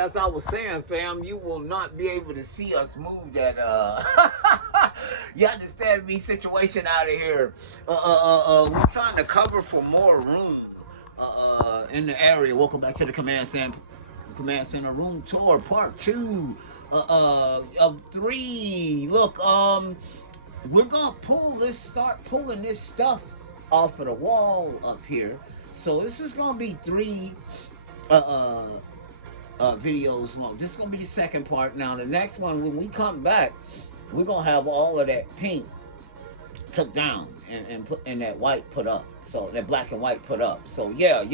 as I was saying, fam, you will not be able to see us move that, you understand me, situation out of here. We're trying to cover for more room, in the area. Welcome back to the Command Center Room Tour, Part 2, of 3. Look, we're gonna start pulling this stuff off of the wall up here. So this is gonna be 3, uh, uh, videos long. This is gonna be the second part. Now the next one, when we come back, we're gonna have all of that pink took down and put and that white put up. So that black and white put up. So yeah,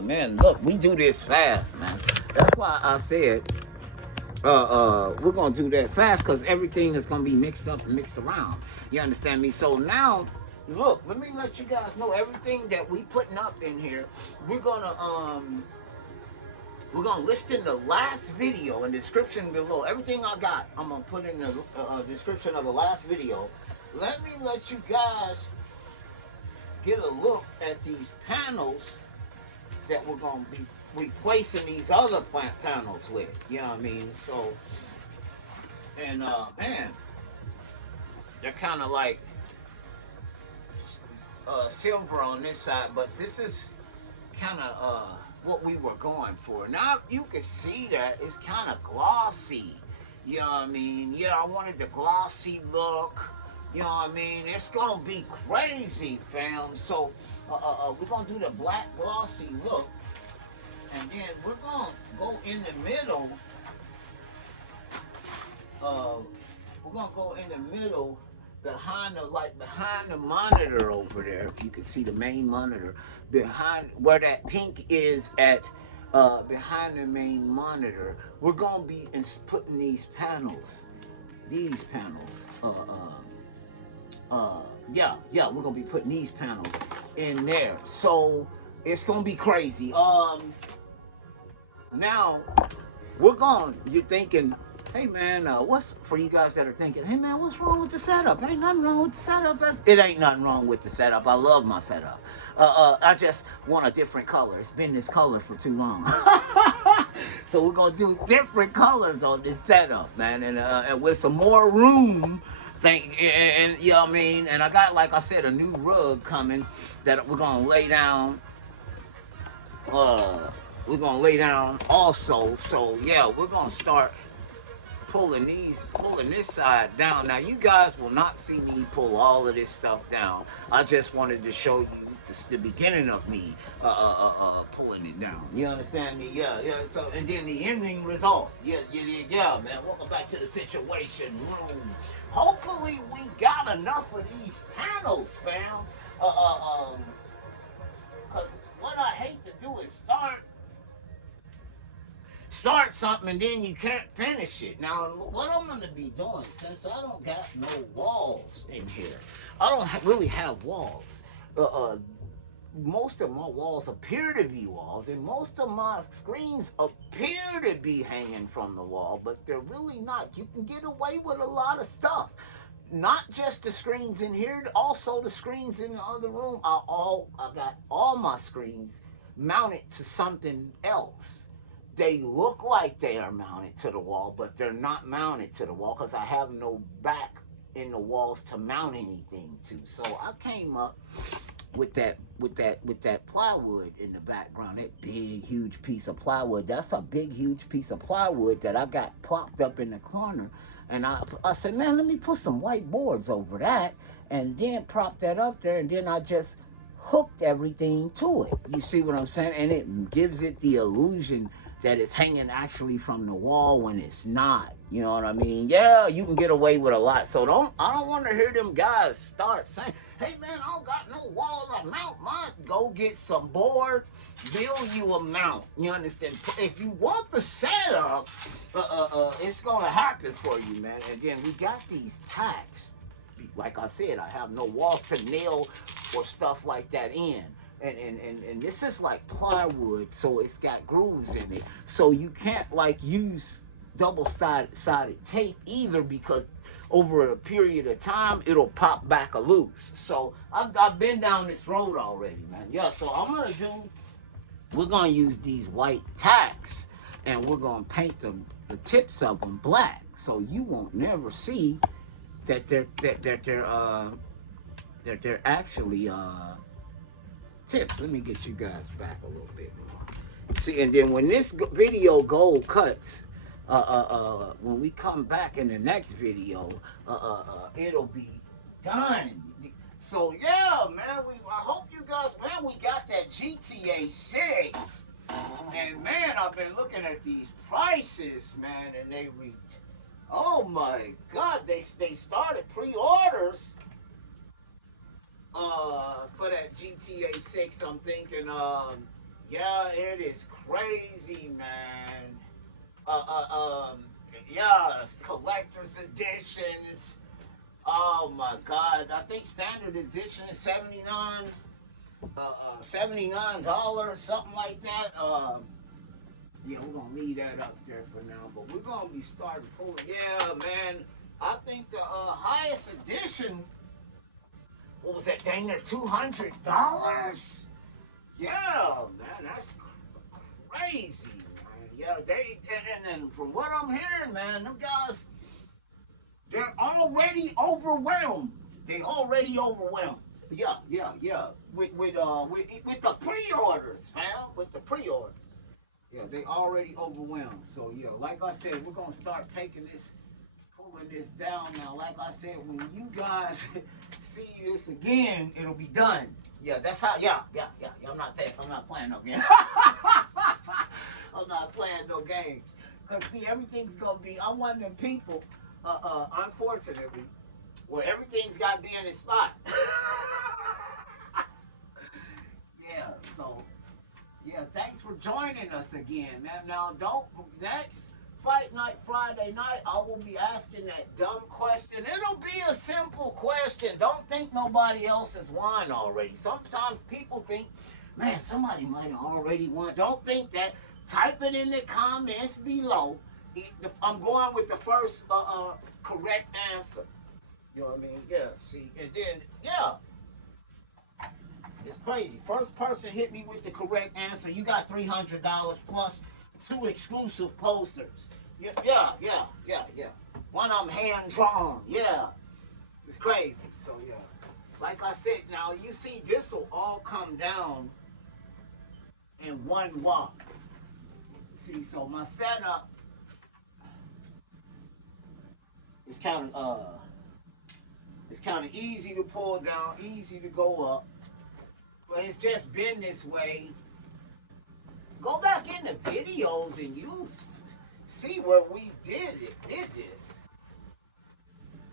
man. Look, we do this fast, man. That's why I said we're gonna do that fast because everything is gonna be mixed up and mixed around. You understand me? So now, look, let me let you guys know everything that we putting up in here. We're gonna list in the last video in the description below. Everything I got, I'm gonna put in the description of the last video. Let me let you guys get a look at these panels that we're gonna be replacing these other plant panels with. You know what I mean? So, and man, they're kind of like silver on this side, but this is kind of what we were going for. Now you can see that it's kind of glossy. You know what I mean? Yeah, I wanted the glossy look. You know what I mean? It's gonna be crazy, fam. So we're gonna do the black glossy look, and then we're gonna go in the middle. We're gonna go in the middle behind the monitor over there. If you can see the main monitor behind where that pink is at, behind the main monitor, we're gonna be putting these panels. Yeah, we're gonna be putting these panels in there. So it's gonna be crazy. Now you're thinking, hey man, what's for you guys that are thinking, hey man, what's wrong with the setup? Ain't nothing wrong with the setup. It ain't nothing wrong with the setup. I love my setup. I just want a different color. It's been this color for too long. So we're gonna do different colors on this setup, man, and with some more room. And you know what I mean? And I got, like I said, a new rug coming that we're gonna lay down. Also. So yeah, we're gonna start pulling this side down. Now you guys will not see me pull all of this stuff down. I just wanted to show you the beginning of me pulling it down. You understand me? Yeah. So and then the ending result. Yeah, man. Welcome back to the situation room. Hopefully we got enough of these panels, fam. Cause what I hate to do is start something and then you can't finish it. Now, what I'm going to be doing, since I don't got no walls in here, I don't really have walls. Most of my walls appear to be walls, and most of my screens appear to be hanging from the wall, but they're really not. You can get away with a lot of stuff. Not just the screens in here, also the screens in the other room. I got all my screens mounted to something else. They look like they are mounted to the wall, but they're not mounted to the wall because I have no back in the walls to mount anything to. So I came up with that plywood in the background, that big huge piece of plywood. That's a big huge piece of plywood that I got propped up in the corner. And I said, man, let me put some white boards over that and then prop that up there, and then I just hooked everything to it. You see what I'm saying? And it gives it the illusion that it's hanging actually from the wall when it's not. You know what I mean? Yeah, you can get away with a lot. So I don't want to hear them guys start saying, hey man, I don't got no wall to mount mine. Go get some board, build you a mount. You understand? If you want the setup, it's gonna happen for you, man. And then we got these tacks. Like I said, I have no walls to nail or stuff like that in. And this is like plywood, so it's got grooves in it. So you can't like use double-sided tape either, because over a period of time it'll pop back a loose. So I've been down this road already, man. Yeah, so we're gonna use these white tacks, and we're gonna paint the tips of them black, so you won't never see that they're actually tips. Let me get you guys back a little bit more. See, and then when this video gold cuts, when we come back in the next video, it'll be done. So yeah, man, I hope you guys, man, we got that GTA 6, and man, I've been looking at these prices, man, and oh my God, they started pre-orders for that GTA 6. I'm thinking, yeah, it is crazy, man. Uh, uh, um, yeah, collector's editions. Oh my God, I think standard edition is $79, something like that. Yeah, we're gonna leave that up there for now, but we're gonna be starting pulling. Yeah, man, I think the highest edition, what was that thing there, $200? Yeah, man, that's crazy, man. Yeah, and from what I'm hearing, man, them guys, they're already overwhelmed. They already overwhelmed. Yeah, yeah, yeah. With the pre-orders, fam. With the pre-orders. Yeah, they already overwhelmed. So yeah, like I said, we're gonna start pulling this down now. Like I said, when you guys see this again, it'll be done. Yeah, that's how. Yeah, yeah, yeah. I'm not playing no games. I'm not playing no games. Cause see, everything's gonna be. I'm one of them people. Unfortunately, where everything's got to be in its spot. Yeah. So yeah, thanks for joining us again, man. Now, don't next Fight Night Friday night, I will be asking that dumb question. It'll be a simple question. Don't think nobody else has won already. Sometimes people think, man, somebody might have already won. Don't think that. Type it in the comments below. I'm going with the first correct answer. You know what I mean? Yeah. See, and then yeah. It's crazy. First person hit me with the correct answer. You got $300 plus 2 exclusive posters. Yeah, yeah, yeah, yeah, yeah. One of them hand drawn. Yeah, it's crazy. So yeah, like I said, now you see this will all come down in one walk. See, so my setup is kind of easy to pull down, easy to go up, but it's just been this way. Go back in the videos and you'll see where we did this.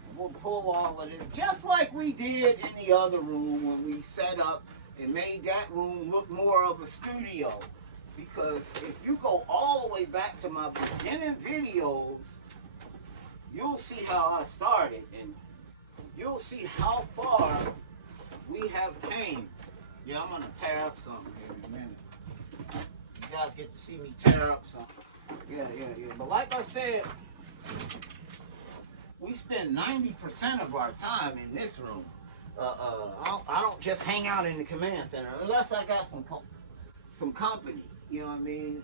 And we'll pull all of this just like we did in the other room when we set up and made that room look more of a studio. Because if you go all the way back to my beginning videos, you'll see how I started and you'll see how far we have came. Yeah, I'm gonna tear up something here in a minute. You guys get to see me tear up something. Yeah, yeah, yeah. But like I said, we spend 90% of our time in this room. I don't just hang out in the command center unless I got some company. You know what I mean?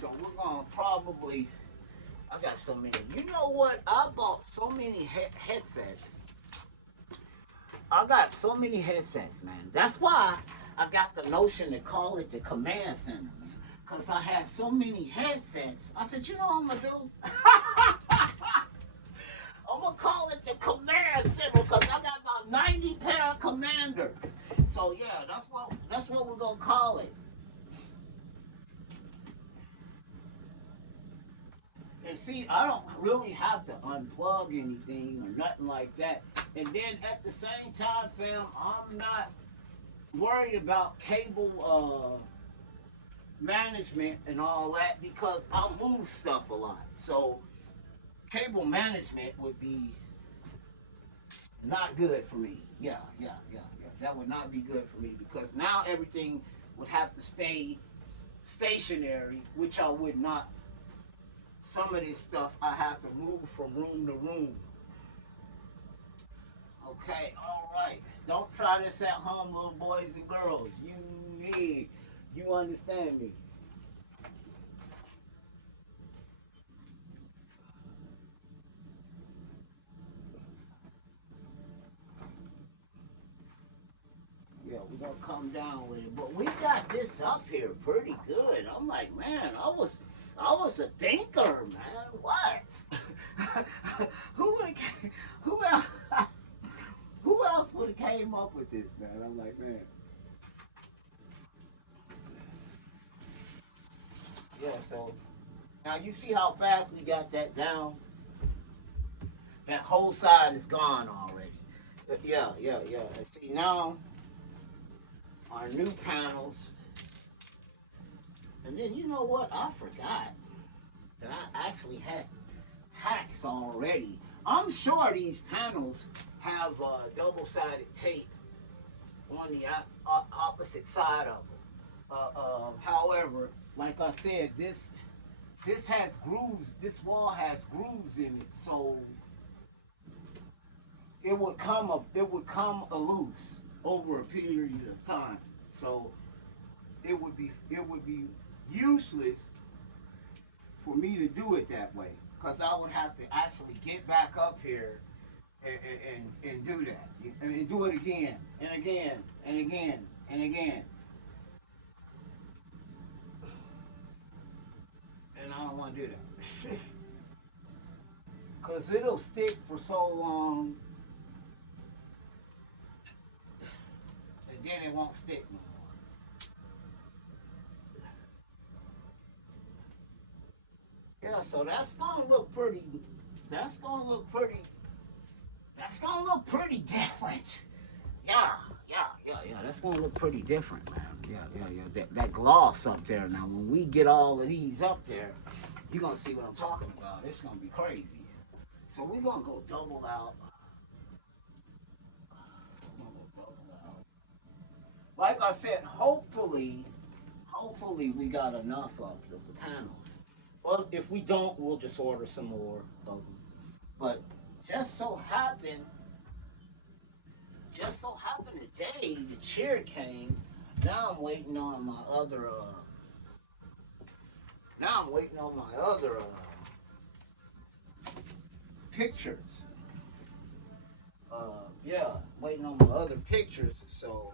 So we're gonna probably. I got so many. You know what? I bought so many headsets. I got so many headsets, man. That's why I got the notion to call it the command center, man. Cause I have so many headsets. I said, you know what I'm gonna do? I'm gonna call it the command center because I got about 90 pair of commanders. So yeah, that's what we're gonna call it. And see, I don't really have to unplug anything or nothing like that. And then at the same time, fam, I'm not worried about cable management and all that because I move stuff a lot. So cable management would be not good for me. Yeah, yeah, yeah, yeah. That would not be good for me because now everything would have to stay stationary, which I would not. Some of this stuff I have to move from room to room. Okay, all right. Don't try this at home, little boys and girls. You understand me. we're gonna come down with it. But we got this up here pretty good. I'm like, man, I was a thinker, man. What? who would have who else who else would have came up with this, man? I'm like, man. Yeah, so now you see how fast we got that down? That whole side is gone already. Yeah, yeah, yeah. See now our new panels. And then you know what? I forgot that I actually had tacks already. I'm sure these panels have double-sided tape on the opposite side of them. However, like I said, this has grooves. This wall has grooves in it, so it would come a loose over a period of time. So it would be useless for me to do it that way because I would have to actually get back up here and do that and do it again and again and again and again. And I don't want to do that because it'll stick for so long and then it won't stick no more. Yeah, so that's gonna look pretty. That's gonna look pretty. That's gonna look pretty different. Yeah, yeah, yeah, yeah. That's gonna look pretty different, man. Yeah, yeah, yeah. That gloss up there. Now, when we get all of these up there, you're gonna see what I'm talking about. It's gonna be crazy. So we're gonna go double out. We're gonna go double out. Like I said, hopefully we got enough of the panels. Well, if we don't, we'll just order some more of them. But just so happened, just so happened today the chair came. Now I'm waiting on my other. Now I'm waiting on my other pictures. Yeah, waiting on my other pictures. So,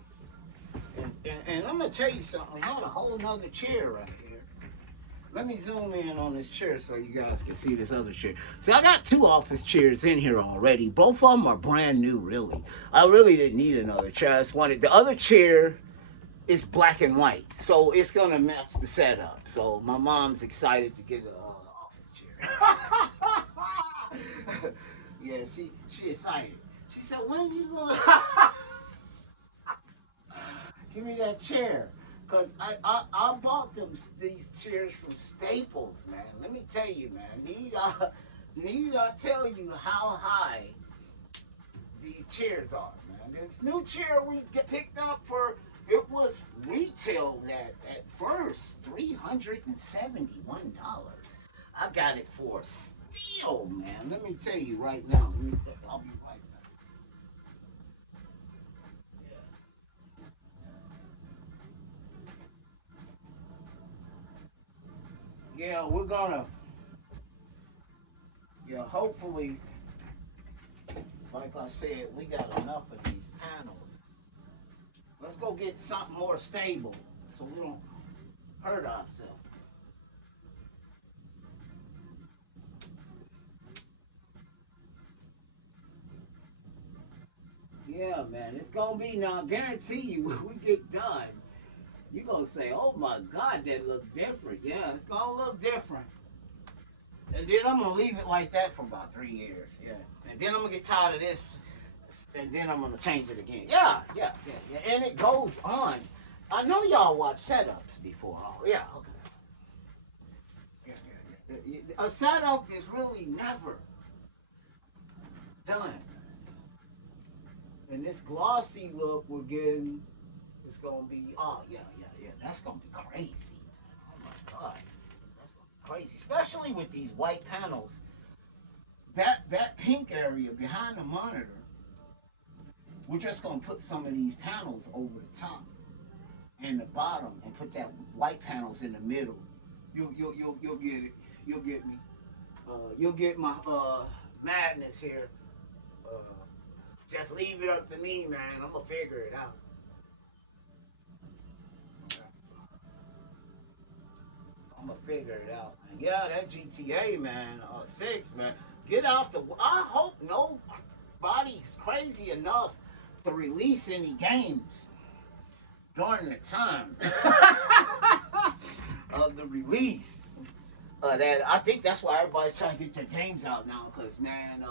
and I'm gonna tell you something. We got a whole nother chair right here. Let me zoom in on this chair so you guys can see this other chair. So I got two office chairs in here already. Both of them are brand new, really. I really didn't need another chair. I just wanted the other chair is black and white, so it's gonna match the setup. So my mom's excited to get an office chair. Yeah, she excited. She said, "When you gonna give me that chair?" Cause I bought these chairs from Staples, man. Let me tell you, man. Need I tell you how high these chairs are, man? This new chair we picked up for it was retailed at first $371. I got it for a steal, man. Let me tell you right now. I'll be right back. Yeah, we're gonna. Yeah, hopefully, like I said, we got enough of these panels. Let's go get something more stable so we don't hurt ourselves. Yeah, man, it's gonna be now. I guarantee you, when we get done, you're gonna say, "Oh my God, that looks different." Yeah, it's gonna look different. And then I'm gonna leave it like that for about 3 years. Yeah, and then I'm gonna get tired of this, and then I'm gonna change it again. Yeah, yeah, yeah, yeah. And it goes on. I know y'all watch setups before. Oh, yeah, okay. Yeah, yeah, yeah. A setup is really never done. And this glossy look we're getting is gonna be, oh yeah, yeah, yeah. That's gonna be crazy. Oh my God, that's gonna be crazy. Especially with these white panels. That pink area behind the monitor, we're just gonna put some of these panels over the top and the bottom, and put that white panels in the middle. You'll get it. You'll get me. You'll get my madness here. Uh, just leave it up to me, man. I'm gonna figure it out. I'm gonna figure it out, man. Yeah, that GTA, man, 6, man. Get out the. I hope nobody's crazy enough to release any games during the time of the release. That I think that's why everybody's trying to get their games out now, cause man,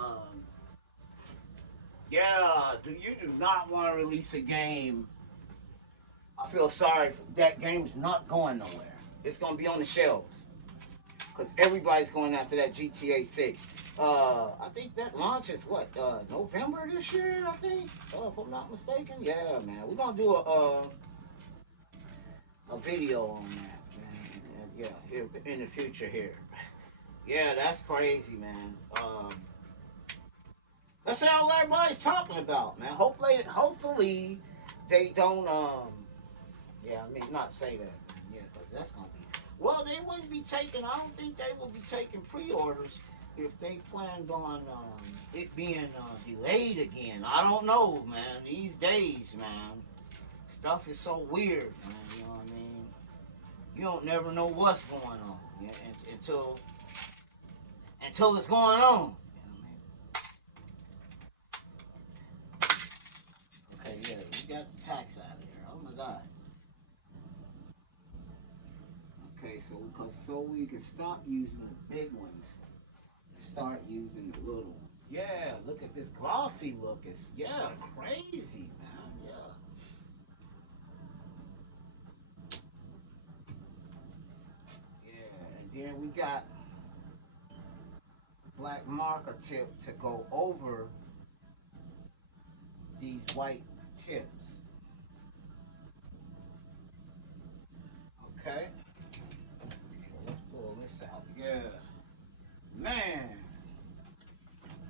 yeah, you do not want to release a game. I feel sorry. That game's not going nowhere. It's gonna be on the shelves. Because everybody's going after that GTA 6. I think that launches what November this year. I think, if I'm not mistaken. Yeah, man, we're gonna do a video on that, man. And yeah, here in the future here. Yeah, that's crazy, man. That's all everybody's talking about, man. Hopefully, they don't. Yeah, I mean, not say that. Yeah, because that's gonna be. Well, they wouldn't be taking. I don't think they will be taking pre-orders if they planned on it being delayed again. I don't know, man. These days, man, stuff is so weird, man. You know what I mean? You don't never know what's going on, yeah, until it's going on. You know what I mean? Okay, yeah, we got the tax out of here. Oh my God. Okay, so we can stop using the big ones and start using the little ones. Yeah, look at this glossy look. It's crazy, man. Yeah, and then we got black marker tip to go over these white tips. Okay, so let's pull this out. Yeah, man,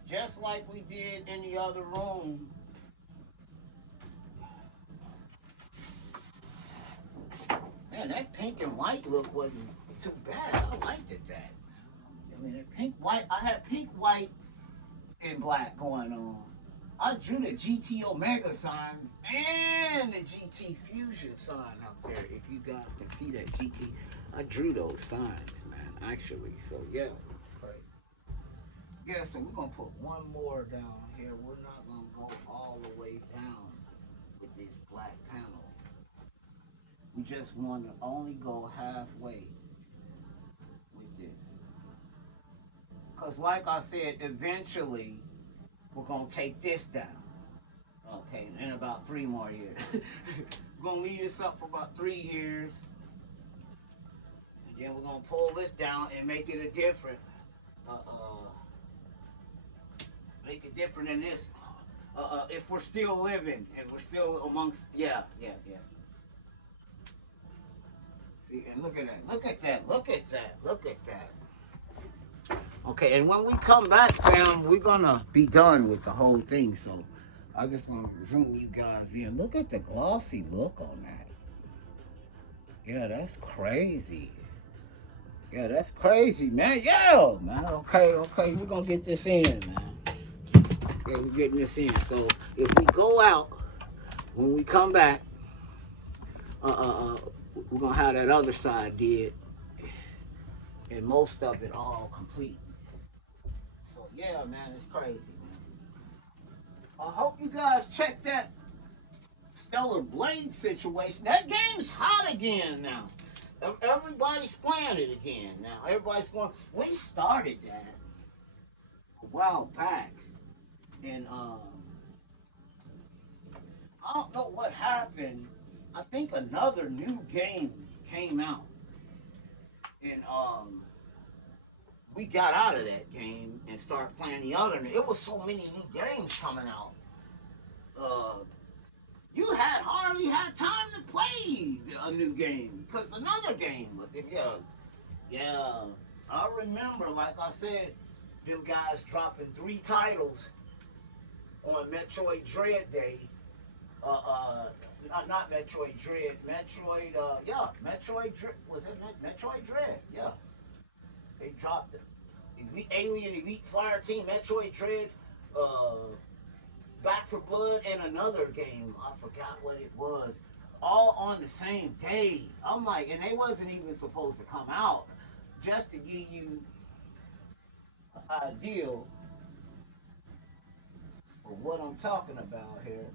just like we did in the other room. Man, that pink and white look wasn't too bad. I liked it that. I mean, pink white. I had pink, white, and black going on. I drew the GT Omega signs and the GT Fusion sign up there. If you guys can see that GT, I drew those signs, man. Actually, so yeah. Right. Yeah, so we're gonna put one more down here. We're not gonna go all the way down with this black panel. We just want to only go halfway with this. Because, like I said, eventually we're going to take this down. Okay, in about 3 more years. We're going to leave this up for about 3 years. And then we're going to pull this down and make it a different. Make it different than this. If we're still living and we're still amongst. Yeah. See, and look at that. Look at that. Look at that. Look at that. Okay, and when we come back, fam, we're gonna be done with the whole thing. So I just want to zoom you guys in. Look at the glossy look on that. Yeah, that's crazy. Yeah, that's crazy, man. Yeah, man. Okay, we're gonna get this in, man. Yeah, we're getting this in. So if we go out, when we come back, we're gonna have that other side did, and most of it all complete. So yeah, man, it's crazy, man. I hope you guys check that Stellar Blade situation. That game's hot again now. Everybody's playing it again now. Everybody's going. We started that a while back, and I don't know what happened. I think another new game came out, and we got out of that game and started playing the other. It was so many new games coming out. Uh, you had hardly had time to play a new game because another game was yeah. I remember, like I said, them guys dropping 3 titles on Metroid Dread Day. Not Metroid Dread, Metroid Dread. Was it Metroid Dread? Yeah, they dropped it. Elite Alien Elite Fire Team, Metroid Dread, uh, Back for Blood, and another game. I forgot what it was. all on the same day. I'm like, and they wasn't even supposed to come out, just to give you an idea of what I'm talking about here.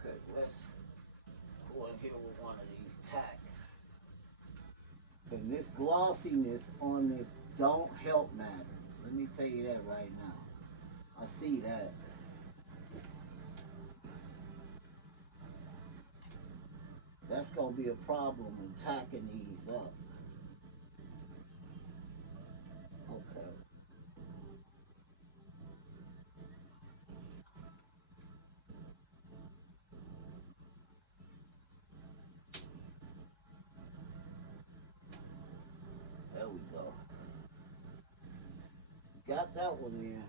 Okay, let's go in here with one of these tacks. And this glossiness on this don't help matters. Let me tell you that right now. I see that. That's gonna be a problem in tacking these up. Okay. There we go. Got that one in.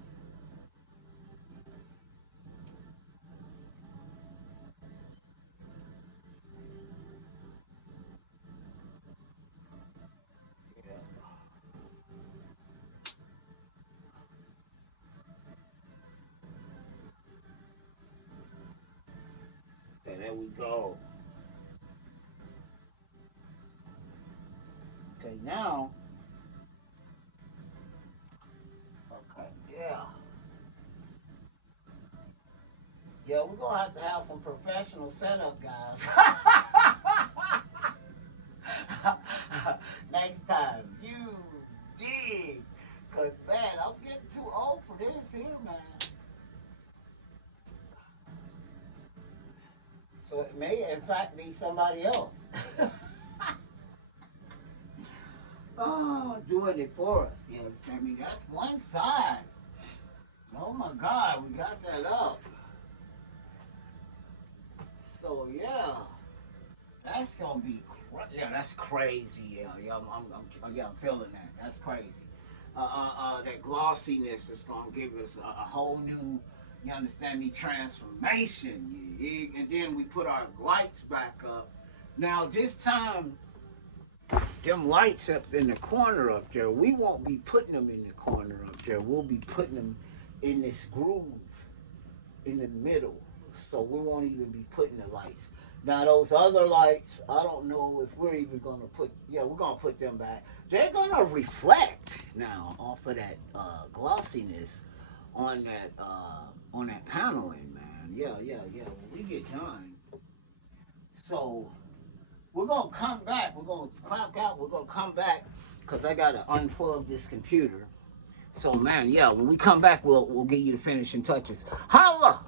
Yeah. Okay, there we go. Okay, now. Okay, yeah. Yeah, we're gonna have to have some professional setup guys. Next time, you dig. Cause man, I'm getting too old for this here, man. So it may in fact be somebody else. Oh, doing it for us. You understand me? That's one side. Oh my God, we got that up. So yeah, that's gonna be yeah, that's crazy. Yeah, yeah, yeah, I'm feeling that. That's crazy. That glossiness is gonna give us a whole new, you understand me, transformation. And then we put our lights back up. Now this time, them lights up in the corner up there, we won't be putting them in the corner up there. We'll be putting them in this groove in the middle. So we won't even be putting the lights. Now those other lights, I don't know if we're even gonna put. Yeah, we're gonna put them back. They're gonna reflect now off of that glossiness on that paneling, man. Yeah, yeah, yeah. When we get done, so we're gonna come back. We're gonna clock out. We're gonna come back because I gotta unplug this computer. So man, yeah, when we come back, we'll give you the finishing touches. Holla!